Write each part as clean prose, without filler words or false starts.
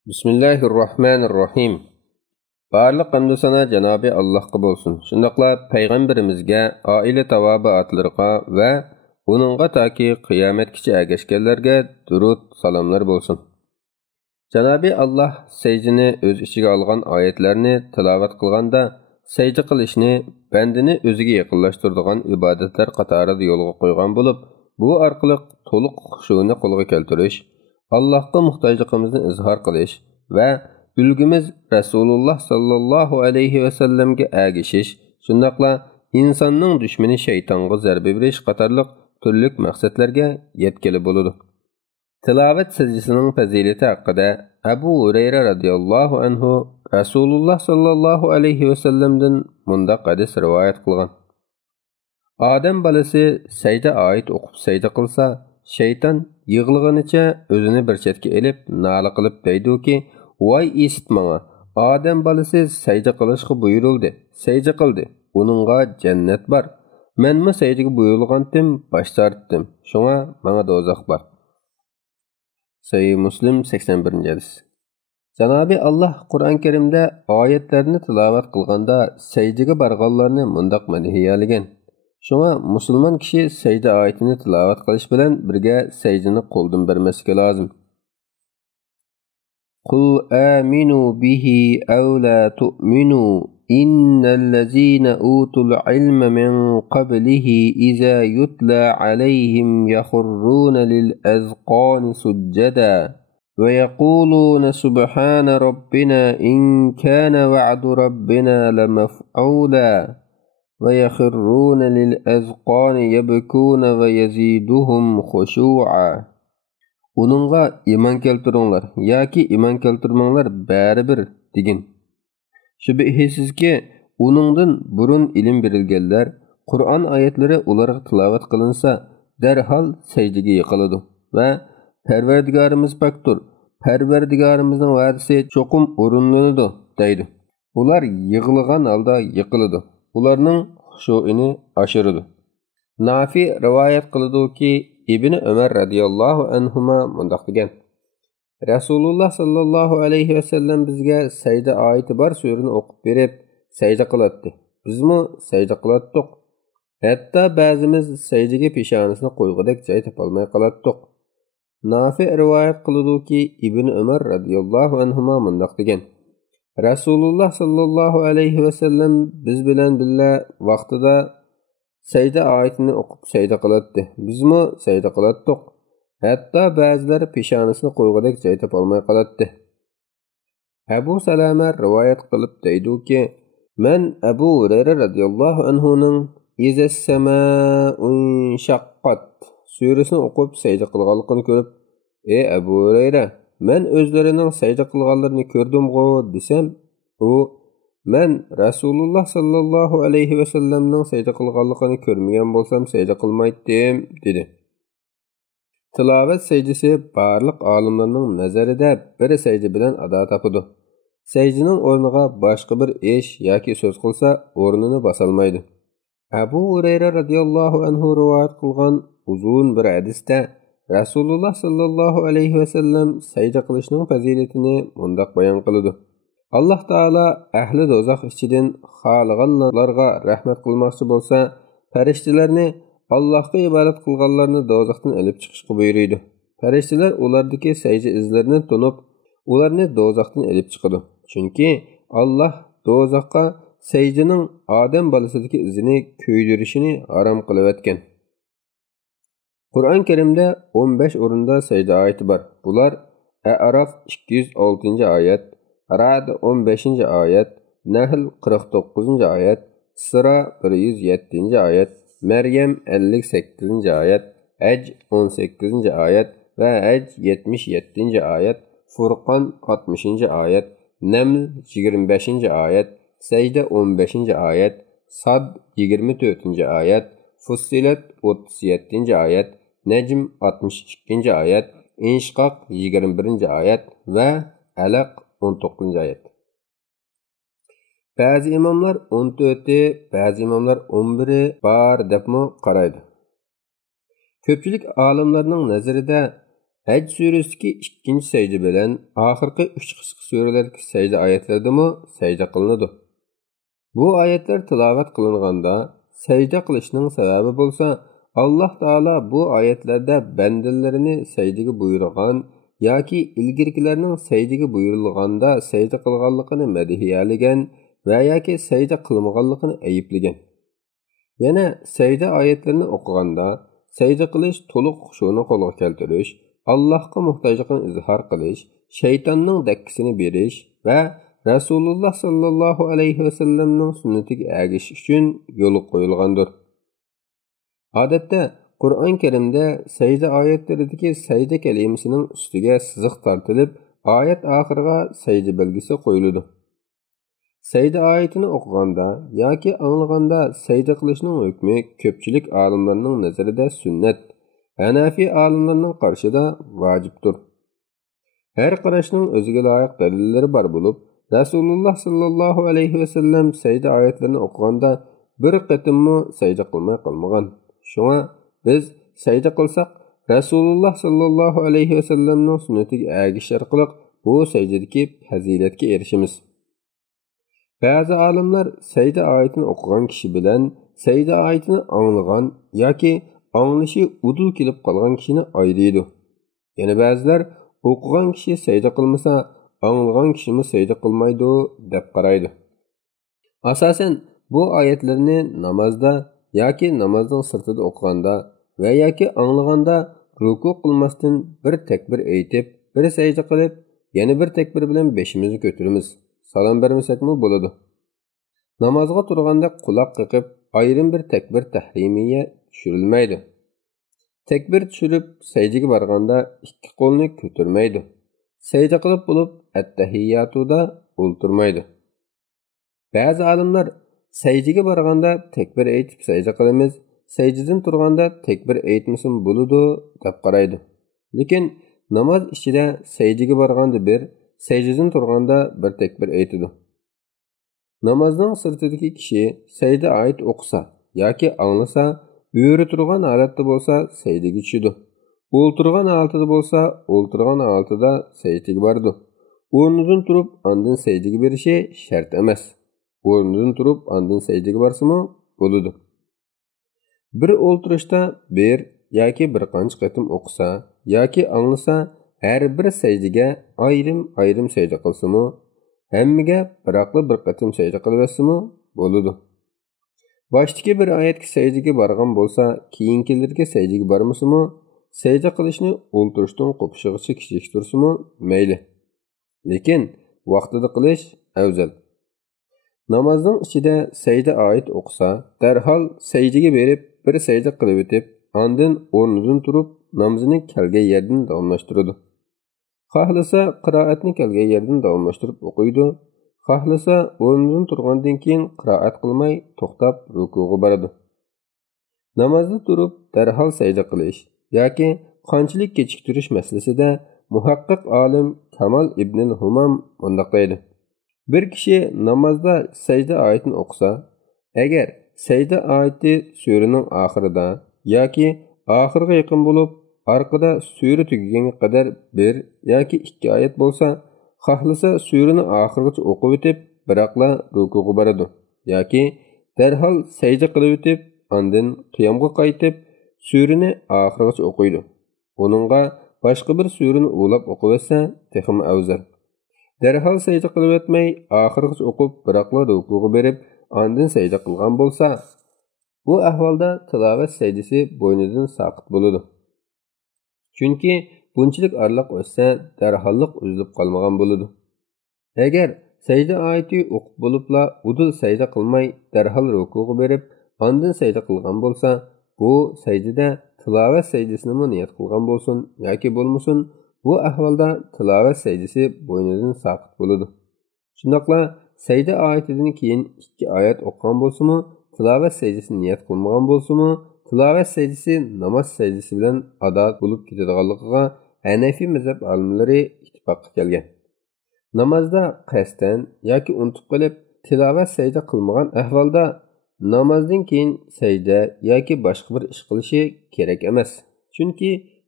Bismillahirrahmanirrahim. Barliq hamd sana Janobi Allohga bo'lsin. Shundaqla payg'ambarimizga, oila tavobiatlariga va uningga toki qiyomatgacha ergashganlarga durud salomlar bo'lsin. Janobi Alloh sajdani o'z ichiga olgan oyatlarni tilovat qilganda, sajda qilishni bandini o'ziga yaqinlashtiradigan ibodatlar qatorida yo'lga qo'ygan bo'lib, bu orqali to'liq xushuni qo'lga keltirish, Allohga muhtojligimizni izhor qilish va ulgimiz Rasululloh sallallohu alayhi va sallamga ergashish, shundaqla insonning dushmani shaytonga zarba berish qatorliq turli maqsadlarga yetkili bo'ladi. Tilovat sajdasining fazilati haqida Abu Hurayra radhiyallohu anhu Rasululloh sallallohu alayhi va sallamdan mundaq hadis rivoyat qilgan. Odam bolasi sajda oyat o'qib sajda qilsa, shayton yig'ilganicha o'zini bir chetga elib, nola qilib deydi-ki, "Voy eshitmanga, odam bolasi sajda qilishga buyurildi, sajda qildi. Uningga jannat bor. Menmi sajdaga buyurilgandim, bosh tortdim. Shunga menga dozoq bor." Sahih Muslim 81-hadis. Janobi Alloh Qur'on Karimda oyatlarni tilovat qilganda sajdaga borganlarni mundaq madhiyalagan. Shunga musulmon kishi sajda oyatini tilovat qilish bilan birga sajdani qo'ldan bermasligi lozim. Qul aminu bihi aw la tu'minu innal ladzina utul ilma min qablihi iza yutla alayhim yakhruna lil azqani sujada wa yaquluna subhana rabbina in kana wa'du rabbina lamaf'ula وَيَخِرُّونَ لِلْأَذْقَانِ يَبْكُونَ وَيَزِيدُهُمْ خُشُوعًا. Uningga iman keltiringlar yoki iman keltirmanglar baribir degin. Shubhisizki, uningdan burun ilm berilganlar, Qur'on oyatlari ularga tilovat qilinsa, darhol sajdaga yiqiladi va Parvardigorimiz paktur, Parvardigorimizning va'dasi cho'qim o'rinlanadi deydi. Ular yig'ilgan holda yiqiladi. Ularning xushuini oshiradi. Nafi rivoyat qiladi-ki, Ibn Umar radhiyallohu anhuma mundaq degan: Rasululloh sallallohu alayhi va sallam bizga sajda oyati bor surani o'qib berib, sajda qilatdi. Bizmi sajda qilatdik. Hatto ba'zimiz sajdaga peshonisini qo'yg'idek joy topolmay qolatdik. Nafi rivoyat qiladi-ki, Ibn Umar radhiyallohu anhuma mundaq degan: Rasululloh sallallohu alayhi va sallam biz bilan billa vaqtida sajda oyatini o'qib sajda qilatdi. Bizmi sajda qilatdik. Hatto ba'zilar peshonisini qo'yg'idek joy topolmay qolatdi. Abu Salama rivoyat qilib deydi-ki, men Abu Hurayra radhiyallohu anhuning "Izas samaa'un shaqqat" surasini o'qib sajda qilganligini ko'rib, "Ey Abu Hurayra, men o'zlarining sajda qilganlarini ko'rdim-g'o" desam, u "Men Rasululloh sallallohu alayhi va sallamning sajda qilganligini ko'rmagan bo'lsam sajda qilmaydim" dedi. Tilovat sajdasi barliq olimlarning nazarida bir sajda bilan ado topadi. Sajdaning o'rniga boshqa bir ish yoki so'z qilsa, o'rnini bosolmaydi. Abu Hurayra radhiyallohu anhu rivoyat qilgan uzun bir hadisda Rasululloh sallallohu alayhi va sallam sajda qilishning fazilatini mundaq bayon qiladi. Alloh taolo ahli do'zax ichidan xohlaganlarga rahmat qilmoqchi bo'lsa, farishtalarni Allohga ibodat qilganlarni do'zaxdan olib chiqishga buyuradi. Farishtalar ulardagi sajda izlarini tunib, ularni do'zaxdan olib chiqadi. Chunki Alloh do'zaxga sajdaning odam bolasidagi izini ko'ydirishini harom qilib o'tgan. Qur'on Karimda 15 o'rinda sajda oyati bor. Bular A'rof 206-oyat, Ra'd 15-oyat, Nahl 49-oyat, Isro 107-oyat, Maryam 58-oyat, Haj 18-oyat va Haj 77-oyat, Furqon 60-oyat, Naml 25-oyat, Sajda 15-oyat, Sad 24-oyat, Fussilat 37-oyat, Najm 62-oyat, İnşiqoq 21-oyat va Alaq 19-oyat. Ba'zi imomlar 14, ba'zi imomlar 11 bor debmi qaraydi. Ko'pchilik olimlarning nazarida Haj surasidagi 2-chi sajda bilan oxirgi 3 qisqa suralardagi sajda oyatlardami sajda qilinadi. Bu oyatlar tilovat qilinganda sajda qilishning sababi bo'lsa, Alloh taolo bu oyatlarda bandalarini sajdaga buyurgan yoki ilgirkilarning sajdaga buyurilganda sajda qilganligini madhiyalagan va yoki sajda qilmaganligini ayiblagan. Yana sajda oyatlarini o'qiganda sajda qilish to'liq xushuni qo'lga keltirish, Allohga muhtojlikni izhor qilish, shaytonning dakkisini berish va Rasululloh sallallohu alayhi va sallamning sunnatiga ergashish uchun yo'l qo'yilgandir. Odatda Qur'on Karimda sajda oyatlaridagi sajda kalimasining ustiga siziq tortilib, oyat oxiriga sajda belgisi qo'yiladi. Sajda oyatini o'qiganda yoki anglaganda sajda qilishning hukmi ko'pchilik olimlarning nazarida sunnat, Hanafi olimlarning qarshida vojibdir. Har qarashning o'ziga loyiq dalillari bor bo'lib, Rasululloh sallallohu alayhi va sallam sajda oyatlarini o'qiganda bir qatimmo sajda qilmay qolmagan. Shunga biz sajda qilsak, Rasululloh sallallohu alayhi va sallamning sunnatiga ergashish orqali bu sajdadagi fazilatga erishamiz. Ba'zi olimlar sajda oyatini o'qigan kishi bilan sajda oyatini anglagan yoki anglashi udul kelib qolgan kishini ayiradi. Yana ba'zilar o'qigan kishi sajda qilmasa, anglagan kishimi sajda qilmaydi deb qaraydi. Asosan bu oyatlarni namozda yoki namozning sirtida o'qiganda va yoki anglaganda ruku qilmasdan bir takbir aytib, bir sajda qilib, yana bir takbir bilan beshimizni ko'taramiz. Salom bermasakmi bo'ladi. Namozga turganda quloq qiqib, ayrim bir takbir tahrimiya tushirilmaydi. Takbir tushirib sajdaga borganda ikki qo'lni ko'tarmaydi. Sajda qilib bo'lib at-tahiyyatuda o'ltirmaydi. Ba'zi olimlar sajdaga borganda takbir aytib sajda qilamiz, sajdadan turganda takbir aytmasin bo'ladi deb qaraydi. Lekin namoz ichida sajdaga borganda bir, sajdadan turganda bir takbir aytadi. Namozning sirtidagi kishi sajda oyat o'qisa yoki anglasa, bo'ri turgan holatda bo'lsa sajdaga tushadi. O'ltirgan holatda bo'lsa, o'ltirgan holatda sajdaga boradi. O'rnidan turib, ondan sajdaga berishi shart emas. O'rnidan turib, ondan sajdaga borsimi bo'ladi. Bir o'ltirishda bir yoki bir qancha qatim o'qisa yoki anglasa, har bir sajdaga ayrim sajda qilsimi, hammaga biroqli bir qatim sajda qilaversimi bo'ladi. Boshdagi bir oyatga sajdaga borgan bo'lsa, keyingilarga sajdaga bormasimi, sajda qilishni o'ltirishdan qo'pishig'icha kechiktirsimi mayli. Lekin vaqtida qilish afzal. Namozning ichida sajda oyat o'qisa, darhol sajdaga berib, bir sajda qilib o'tib, ondan o'rnidan turib, namozini kelgan yerdan davomlashtiradi. Xohlasa qiroatni kelgan yerdan davomlashtirib o'qiydi. Xohlasa o'rnidan turgandan keyin qiroat qilmay to'xtab rukuga boradi. Namozda turib darhol sajda qilish yoki qanchalik kechiktirish masalasida muhaqqiq olim Kamal ibn al-Humam mundaq deydi. Bir kishi namozda sajda oyatini o'qisa, agar sajda oyati suraning oxirida yoki oxirga yaqin bo'lib, orqada sura tugaganga qadar bir yoki ikki oyat bo'lsa, xohlasa surani oxirigacha o'qib o'tib, biroqla rukuga boradi yoki darhol sajda qilib o'tib, ondan qiyomga qaytib, surani oxirigacha o'qiydi. Uningga boshqa bir surani o'ylab o'qiversa, texim afzal. Darhol sajda qilib o'tmay, oxirigacha o'qib, biroqla rukuga berib, ondan sajda qilgan bo'lsa, bu ahvolda tilovat sajdasi bo'ynidan saqit bo'ladi. Chunki bunchalik arliq o'tsa, darhollik uzilib qolmagan bo'ladi. Agar sajda oyati o'qib bo'libla udul sajda qilmay, darhol rukuga berib, ondan sajda qilgan bo'lsa, bu sajdada tilovat sajdasini niyat qilgan bo'lsin yoki bo'lmasin, bu ahvolda tilovat sajdasi bo'ynidan saqit bo'ladi. Shundaqla sajda oyatidan keyin ikki oyat o'qigan bo'lsa-mu, tilovat sajdasini niyat qilmagan bo'lsa-mu, tilovat sajdasi namoz sajdasi bilan ado bo'lib ketadiganligiga Hanafi mazhab olimlari ittifoqqa kelgan. Namozda qasddan yoki unutib qilib tilovat sajda qilmagan ahvolda namozdan keyin sajda yoki boshqa bir ish qilishi kerak emas. Chunki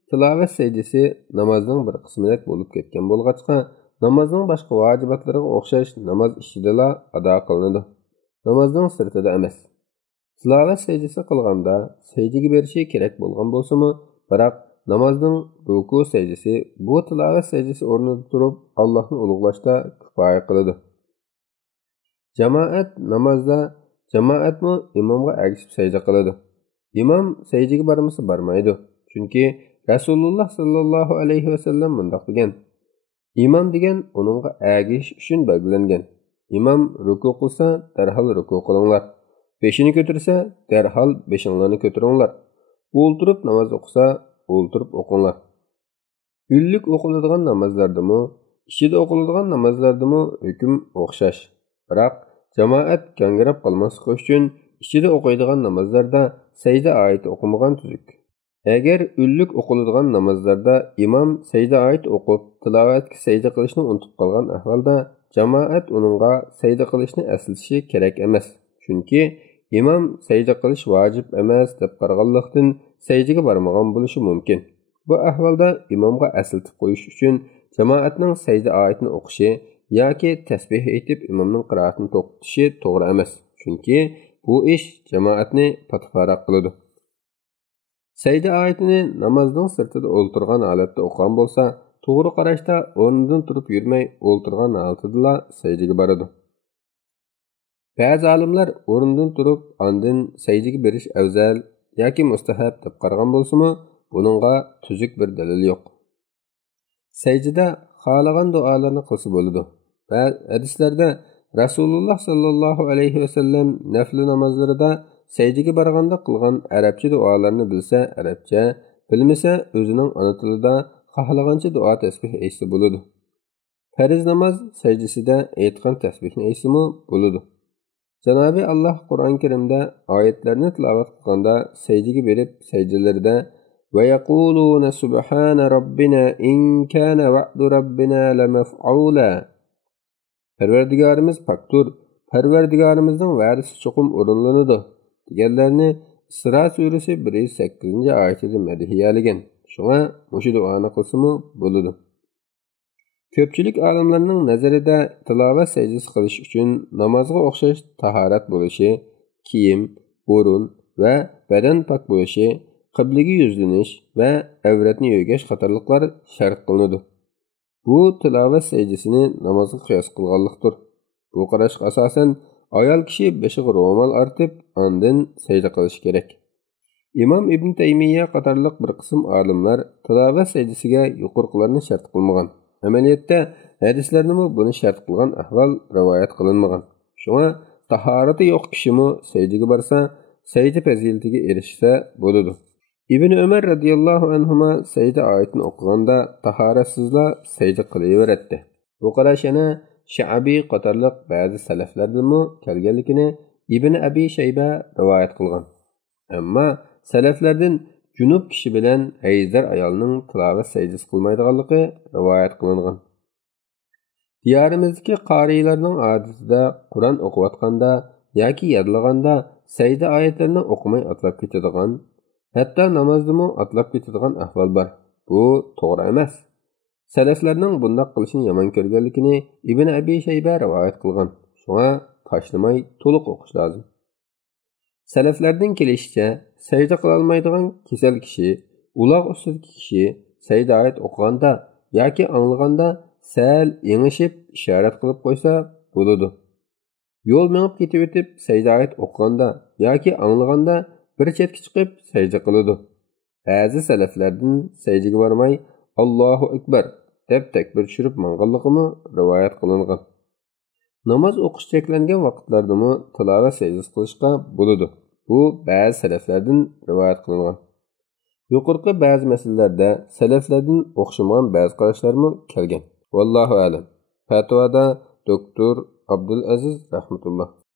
tilovat secdesi namozning bir qismidek bo'lib ketgan bo'lg'achqa, namozning boshqa vajibatlariga o'xshash namoz ishidala ado qilinadi. Namozning sirtida emas. Tilovat secdesi qilganda secdaga berishi kerak bo'lgan bo'lsa-mu, biroq namozning ruku secdesi bu tilovat secdesi o'rnida turib Allohni ulug'lashda kifoya qiladi. Jamoat namozda jamoatmi imomga ergashib sajda qiladi. Imom sajdaga bormasa bormaydi. Chunki Rasululloh sallallohu alayhi va sallam bundoq degan: imom degan uningga ergashish uchun belgilangan. Imom ruku qilsa, darhol ruku qilinglar. Beshini ko'tarsa, darhol beshinglarni ko'taringlar. O'ltirib namoz o'qisa, o'ltirib o'qinglar. Günlük o'qiladigan namozlardami, ishida o'qiladigan namozlardami hukm o'xshash. Biroq jamoat gangrab qolmasligi uchun ishida o'qiydigan namozlarda sajda oyati o'qimagan tuzuk. Agar günlük o'qiladigan namozlarda imom sajda oyati o'qib, tilovatga sajda qilishni unutib qolgan ahvolda jamoat uningga sajda qilishni eslatishi kerak emas. Chunki imom sajda qilish vojib emas deb qaralganlikdan sajdaga bormagan bo'lishi mumkin. Bu ahvolda imomga eslatib qo'yish uchun jamoatning sajda oyatini o'qishi yoki tasbih aytib imomning qiroatini to'xtatishi to'g'ri emas. Chunki bu ish jamoatni patfaraq qiladi. Sajda oyatini namozning sirtida o'ltirgan holatda o'qigan bo'lsa, to'g'ri qarashda o'rnidan turib yurmay o'ltirgan holatida sajdaga boradi. Ba'zi olimlar o'rnidan turib ondan sajdaga berish afzal yoki mustahab deb qaragan bo'lsa-mu, buningga tuzuk bir dalil yo'q. Sajdada xohlagan duolarni qilsa bo'ladi. Va hadislarda Rasululloh sallallohu alayhi va sallam nafl namozlarida sajdaga borganda qilgan arabcha duolarni bilsa arabcha, bilmasa o'zining ona tilida xohlagancha duo tasbih aytsa bo'ladi. Farz namoz sajdasida aytgan tasbihni aytsimi bo'ladi. Janobi Alloh Qur'on Karimda oyatlarni tilovat qilganda sajdaga berib sajdalarida وَيَقُولُونَ سُبْحَانَ رَبِّنَا إِنْ كَانَ وَعْدُ رَبِّنَا لَمَفْعُولًا Parvardigarimiz paktur, Parvardigarimizning va'dasi cho'qim o'rinlanadi deganlarni Isro surasi 108-oyatida madhiyalagan. Shunga mushu duoni qilsimi bo'ladi. Ko'pchilik olimlarning nazarida tilovat sajdasi qilish uchun namozga o'xshash tahorat bo'lishi, kiyim, o'rin va badan pok bo'lishi, qiblaga yuzlanish va avratni yo'gash qatorliqlar shart qilinadi. Bu tilovat sajdasini namozga qiyos qilganlikdir. Bu qarashga asosan ayol kishi beshiga ro'mol artib, ondan sajda qilish kerak. İmam İbn Taymiyya qatorliq bir qism olimlar tilovat sajdasiga yuqorqilarni shart qilmagan. Amaliyotda hadislarda buni shart qilgan ahvol rivoyat qilinmagan. Shunga tahorati yo'q kishimi sajdaga borsa, sajda fazilatiga erishsa bo'ladi. İbn Ömer radhiyallohu anhuma sajda oyatini o'qiganda tahoratsizlar sajda qilaveradi. Bu qarash yana Sha'bi qatorliq ba'zi salaflardan kelganligini Ibn Abi Shayba rivoyat qilgan. Ammo salaflardan junub kishi bilan hayzdar ayolning tilovat sajdasi qilmaydiganligi rivoyat qilingan. Diyorimizdagi qorilarning odatida Qur'on o'qiyotganda yoki yodlaganda sajda oyatlarini o'qimay atlab ketadigan, hatto namozdami atlab ketadigan ahvol bor. Bu to'g'ri emas. Salaflarning bunday qilishini yomon ko'rganligini Ibn Abi Shayba rivoyat qilgan. Shunga tashlamay to'liq o'qish lozim. Salaflardan kelishicha, sajda qila olmaydigan kasal kishi, uloq ustidagi kishi sajda oyat o'qiganda yoki anglaganda sal yengishib ishorat qilib qo'ysa bo'ladi. Yo'l menib ketib o'tib sajda oyat o'qiganda yoki anglaganda bir chetga chiqib sajda qiladi. Ba'zi salaflardan sajdaga bormay Allohu akbar deb takbir tushirib manganligimi rivoyat qilingan. Namoz o'qish cheklangan vaqtlardami tilovat sajdasi qilishga bo'ladi. Bu ba'zi salaflardan rivoyat qilingan. Yuqorqi ba'zi masalalarda salaflardan o'xshamagan ba'zi qarashlarmi kelgan. Vallohu a'lam. Fatvoda doktor Abdul Aziz rahmatulloh